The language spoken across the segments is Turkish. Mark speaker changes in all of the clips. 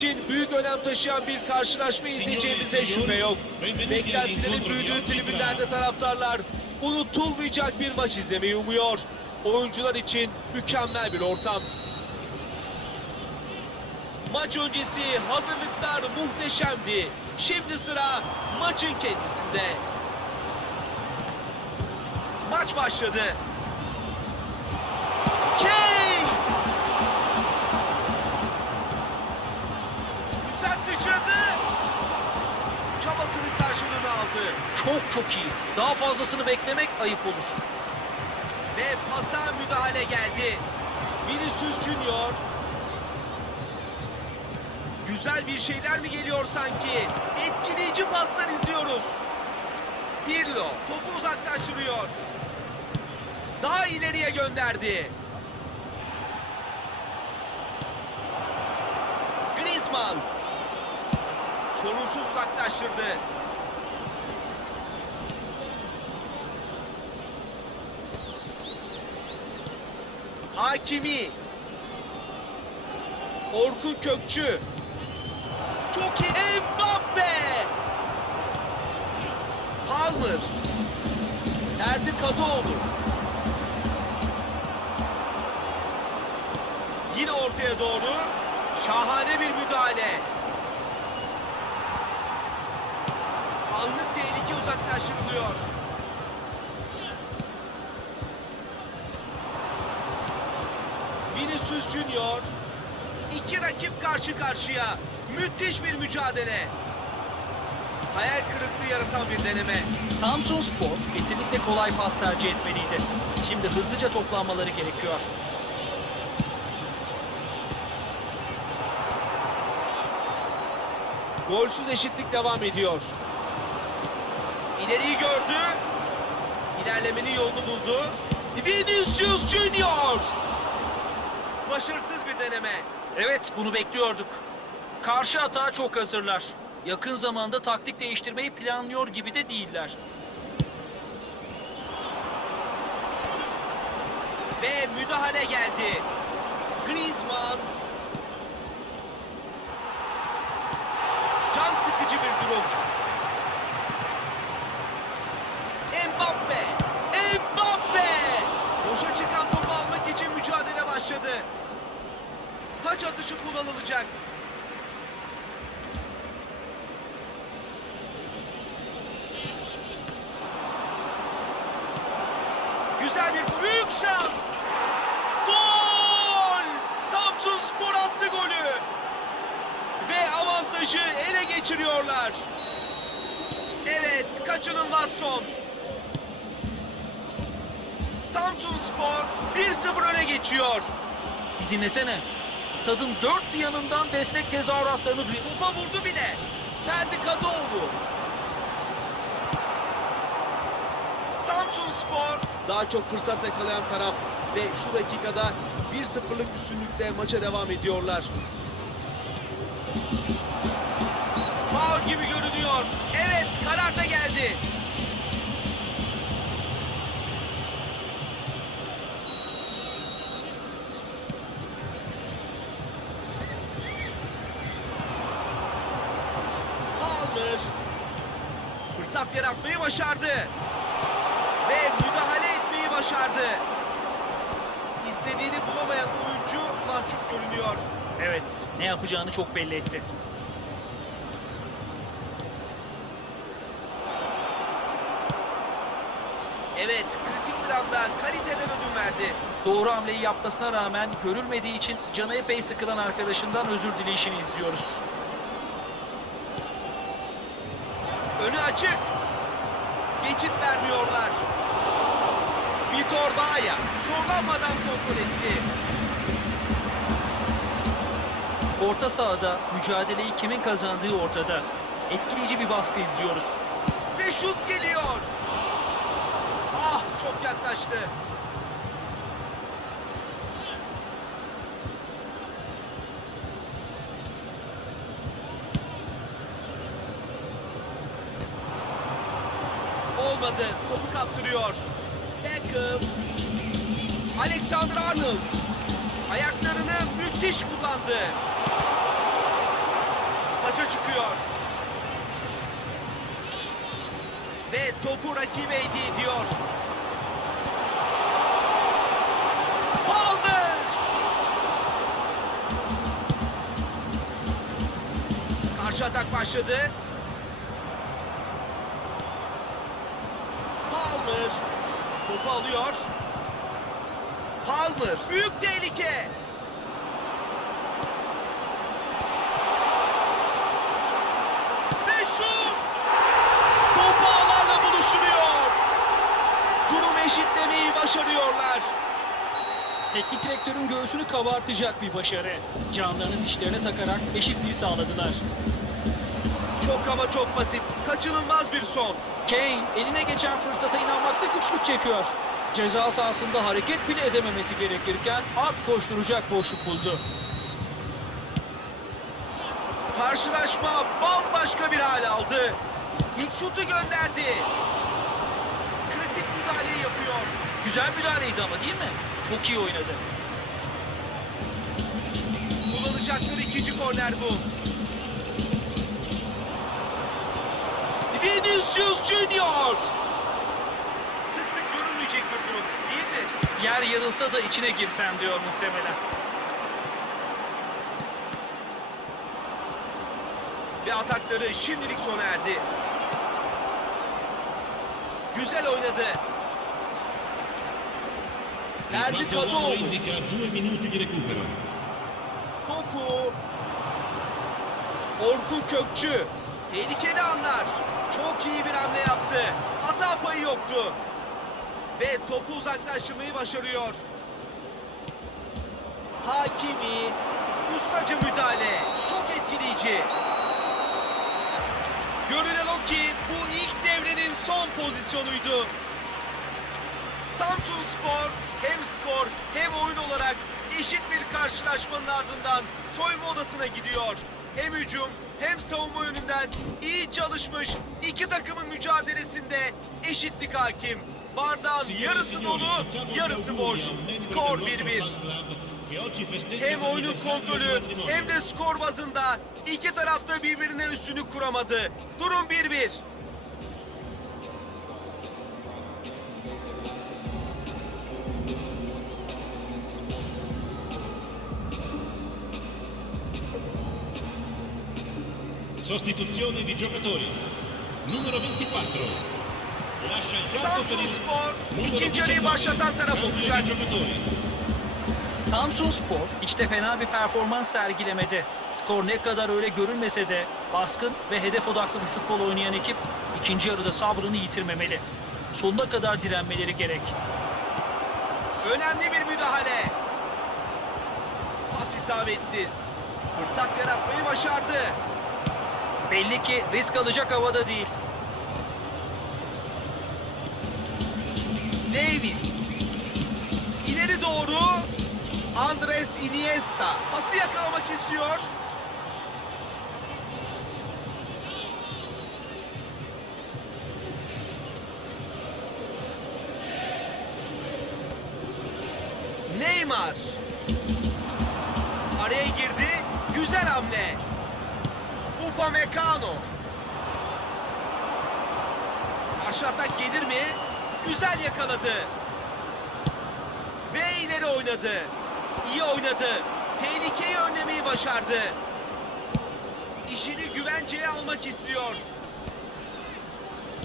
Speaker 1: için büyük önem taşıyan bir karşılaşma izleyeceğimize şüphe yok. Beklentilerin büyüdüğü tribünlerde taraftarlar unutulmayacak bir maç izlemeyi umuyor. Oyuncular için mükemmel bir ortam. Maç öncesi hazırlıklar muhteşemdi. Şimdi sıra maçın kendisinde. Maç başladı. Kane!
Speaker 2: Çok çok iyi. Daha fazlasını beklemek ayıp olur.
Speaker 1: Ve pasa müdahale geldi. Vinicius Junior. Güzel bir şeyler mi geliyor sanki? Etkileyici paslar izliyoruz. Pirlo topu uzaklaştırıyor. Daha ileriye gönderdi. Griezmann. Sorunsuz uzaklaştırdı. Hakimi. Orkun Kökçü. Çok iyi. Mbappe. Palmer. Ferdi Kadıoğlu. Yine ortaya doğru. Şahane bir müdahale. Anlık tehlike uzaklaştırılıyor. Vinicius Junior. İki rakip karşı karşıya. Müthiş bir mücadele. Hayal kırıklığı yaratan bir deneme.
Speaker 2: Samsun Spor kesinlikle kolay pas tercih etmeliydi. Şimdi hızlıca toplanmaları gerekiyor.
Speaker 1: Golsüz eşitlik devam ediyor. İleriyi gördü. İlerlemenin yolunu buldu. Vinicius Junior. Başarısız bir deneme.
Speaker 2: Evet bunu bekliyorduk. Karşı atağa çok hazırlar. Yakın zamanda taktik değiştirmeyi planlıyor gibi de değiller.
Speaker 1: Ve müdahale geldi. Griezmann. Can sıkıcı bir durum. Mbappe. Mbappe. Boşa çıkan topu almak için mücadele başladı. Taç atışı kullanılacak. Güzel bir büyük şans. Gol! Samsun Spor attı golü. Ve avantajı ele geçiriyorlar. Evet, kaçınılmaz son. Samsun Spor 1-0 öne geçiyor.
Speaker 2: Bir dinlesene. Stadın dört bir yanından destek tezahüratlarını duydum.
Speaker 1: Topa vurdu bile. Ferdi Kadıoğlu. Samsun Spor daha çok fırsat yakalayan taraf ve şu dakikada 1-0'lık üstünlükle maça devam ediyorlar. Faul gibi görünüyor. Evet, karar da geldi. Palmer fırsat yaratmayı başardı. Ve müdahale etmeyi başardı. İstediğini bulamayan oyuncu mahcup görünüyor.
Speaker 2: Evet ne yapacağını çok belli etti.
Speaker 1: Evet, kritik bir anda kaliteden ödün verdi.
Speaker 2: Doğru hamleyi yapmasına rağmen görülmediği için canı epey sıkılan arkadaşından özür dileyişini izliyoruz.
Speaker 1: Açık. Geçit vermiyorlar. Vitor Baya zorlanmadan kontrol etti.
Speaker 2: Orta sahada mücadeleyi kimin kazandığı ortada. Etkileyici bir baskı izliyoruz.
Speaker 1: Ve şut geliyor. Ah çok yaklaştı. Kaptırıyor. Beckham. Alexander Arnold. Ayaklarını müthiş kullandı. Taça çıkıyor. Ve topu rakibe hediye ediyor. Palmer! Karşı atak başladı. Palmer topu alıyor. Palmer büyük tehlike. Ve şut! Top ağlarla buluşturuyor. Durum eşitlemeyi başarıyorlar.
Speaker 2: Teknik direktörün göğsünü kabartacak bir başarı. Canlarını dişlerine takarak eşitliği sağladılar.
Speaker 1: Çok ama çok basit. Kaçınılmaz bir son.
Speaker 2: Kane eline geçen fırsata inanmakta güçlük çekiyor. Ceza sahasında hareket bile edememesi gerekirken at koşturacak boşluk buldu.
Speaker 1: Karşılaşma bambaşka bir hal aldı. İlk şutu gönderdi. Kritik müdahaleyi yapıyor.
Speaker 2: Güzel müdahaleydi ama değil mi? Çok iyi oynadı.
Speaker 1: Kullanacakları ikinci korner bu. Vinicius Junior. Sık sık görülmeyecek bir durum değil mi?
Speaker 2: Yer yarılsa da içine girsem diyor muhtemelen.
Speaker 1: Ve atakları şimdilik sona erdi. Güzel oynadı.
Speaker 3: Uomo
Speaker 1: Kadıoğlu.
Speaker 3: indica due minuti di recupero.
Speaker 1: Doku. Orkun Kökçü. Tehlikeli anlar. Çok iyi bir hamle yaptı. Hata payı yoktu. Ve topu uzaklaştırmayı başarıyor. Hakimi. Ustaca müdahale. Çok etkileyici. Görünen o ki bu ilk devrenin son pozisyonuydu. Samsun Spor hem skor hem oyun olarak eşit bir karşılaşmanın ardından soyunma odasına gidiyor. Hem hücum hem savunma yönünden iyi çalışmış iki takımın mücadelesinde eşitlik hakim. Bardağın yarısı dolu, yarısı boş. Skor 1-1. Hem oyunun kontrolü hem de skor bazında iki tarafta birbirine üstünlük kuramadı. Durum 1-1.
Speaker 3: Sostituzione di giocatori. Numero 24. Lascia il campo per il
Speaker 1: ikinci yarıyı
Speaker 3: 19.
Speaker 1: başlatan taraf olacak.
Speaker 3: dei giocatori.
Speaker 2: Samsun Spor içte fena bir performans sergilemedi. Skor ne kadar öyle görülmese de baskın ve hedef odaklı bir futbol oynayan ekip ikinci yarıda sabrını yitirmemeli. Sonuna kadar direnmeleri gerek.
Speaker 1: Önemli bir müdahale. Pas isabetsiz. Fırsat yaratmayı başardı.
Speaker 2: Belli ki risk alacak havada değil.
Speaker 1: Davis. İleri doğru. Andres Iniesta. Pası yakalamak istiyor. Upamecano. Karşı atak gelir mi? Güzel yakaladı. Ve ileri oynadı. İyi oynadı. Tehlikeyi önlemeyi başardı. İşini güvenceye almak istiyor.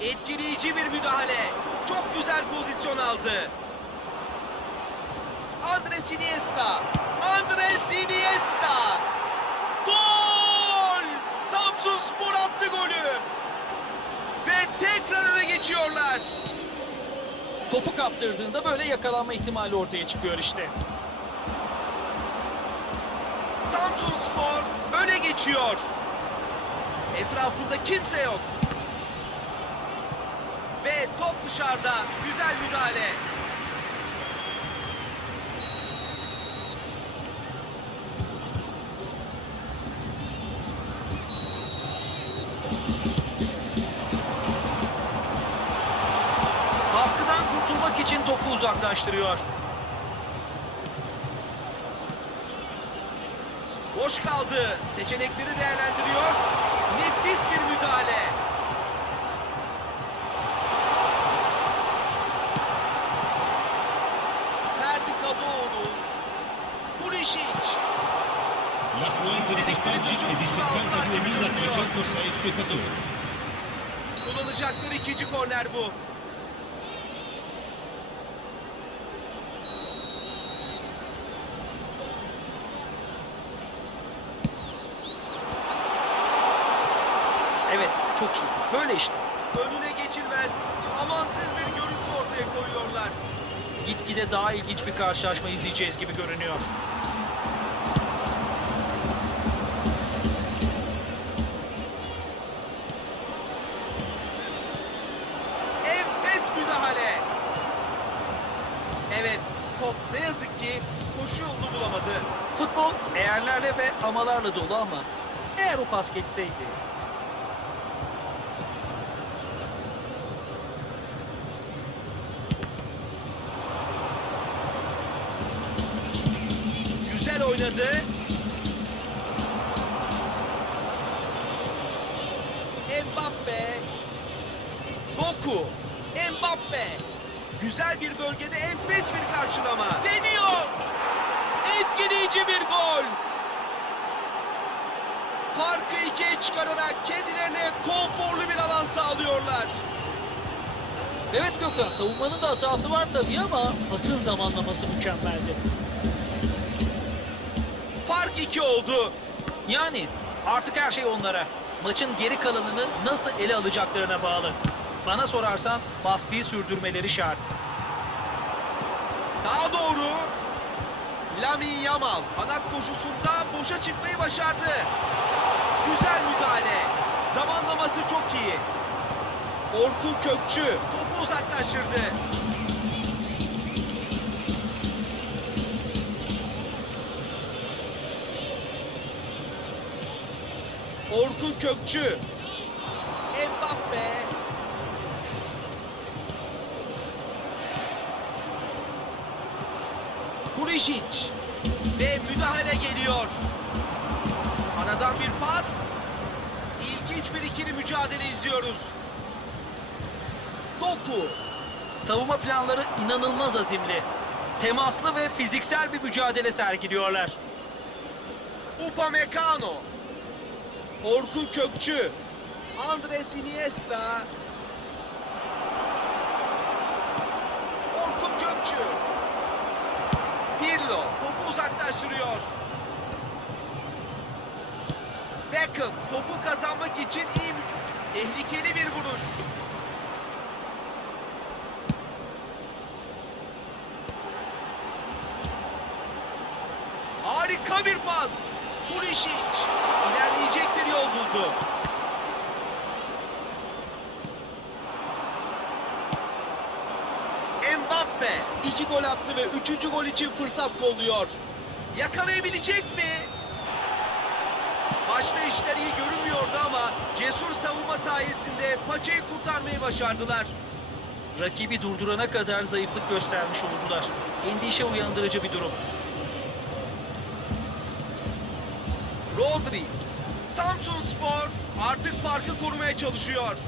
Speaker 1: Etkileyici bir müdahale. Çok güzel pozisyon aldı. Andres Iniesta. Andres Iniesta. Gol! Samsun Spor attı golü. Ve tekrar öne geçiyorlar.
Speaker 2: Topu kaptırdığında böyle yakalanma ihtimali ortaya çıkıyor işte.
Speaker 1: Samsun Spor öne geçiyor. Etrafında kimse yok. Ve top dışarıda. Güzel müdahale.
Speaker 2: İçin topu uzaklaştırıyor.
Speaker 1: boş kaldı. Seçenekleri değerlendiriyor. Nefis bir müdahale. Ferdi Kadıoğlu. Pulisic.
Speaker 3: Di quest'oggi è di 72.306 spettatori.
Speaker 1: Kullanacakları ikinci korner bu.
Speaker 2: Evet, çok iyi. Böyle işte.
Speaker 1: Önüne geçilmez. Amansız bir görüntü ortaya koyuyorlar.
Speaker 2: Gitgide daha ilginç bir karşılaşma izleyeceğiz gibi görünüyor.
Speaker 1: Enfes müdahale. Evet, top ne yazık ki koşu yolunu bulamadı.
Speaker 2: Futbol eğerlerle ve amalarla dolu ama eğer o pas geçseydi
Speaker 1: Güzel oynadı. Mbappe. Doku. Mbappe. Güzel bir bölgede enfes bir karşılama. Deniyor. Etkileyici bir gol. Farkı ikiye çıkararak kendilerine konforlu bir alan sağlıyorlar.
Speaker 2: Evet Gökhan savunmanın da hatası var tabii ama pasın zamanlaması mükemmeldi.
Speaker 1: Fark iki oldu.
Speaker 2: Yani artık her şey onlara. Maçın geri kalanını nasıl ele alacaklarına bağlı. Bana sorarsan baskıyı sürdürmeleri şart.
Speaker 1: Sağa doğru. Lamin Yamal kanat koşusunda boşa çıkmayı başardı. Güzel müdahale. Zamanlaması çok iyi. Orkun Kökçü topu uzaklaştırdı. Orkun Kökçü. Mbappe. Pulisic ve müdahale geliyor. Aradan bir pas. İlginç bir ikili mücadele izliyoruz. Doku.
Speaker 2: Savunma planları inanılmaz azimli. Temaslı ve fiziksel bir mücadele sergiliyorlar.
Speaker 1: Upamecano. Orkun Kökçü. Andres Iniesta. Orkun Kökçü. Pirlo topu uzaklaştırıyor. Beckham topu kazanmak için iyi tehlikeli bir vuruş. Harika bir pas. Pulisic ilerleyecek bir yol buldu. Mbappe iki gol attı ve üçüncü gol için fırsat kolluyor. Yakalayabilecek mi? Başta işler iyi görünmüyordu ama cesur savunma sayesinde paçayı kurtarmayı başardılar.
Speaker 2: Rakibi durdurana kadar zayıflık göstermiş oldular. Endişe uyandırıcı bir durum.
Speaker 1: Rodri. Samsun Spor artık farkı korumaya çalışıyor.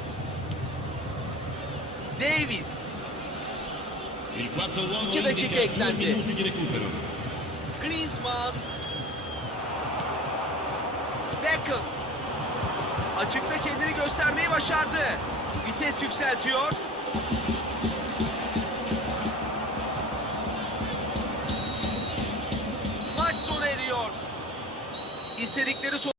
Speaker 1: Davis.
Speaker 3: Il quarto uomo
Speaker 1: İki dakika
Speaker 3: indica due
Speaker 1: eklendi. Griezmann. Beckham. Açıkta kendini göstermeyi başardı. Vites yükseltiyor. Maç sona eriyor. İstedikleri son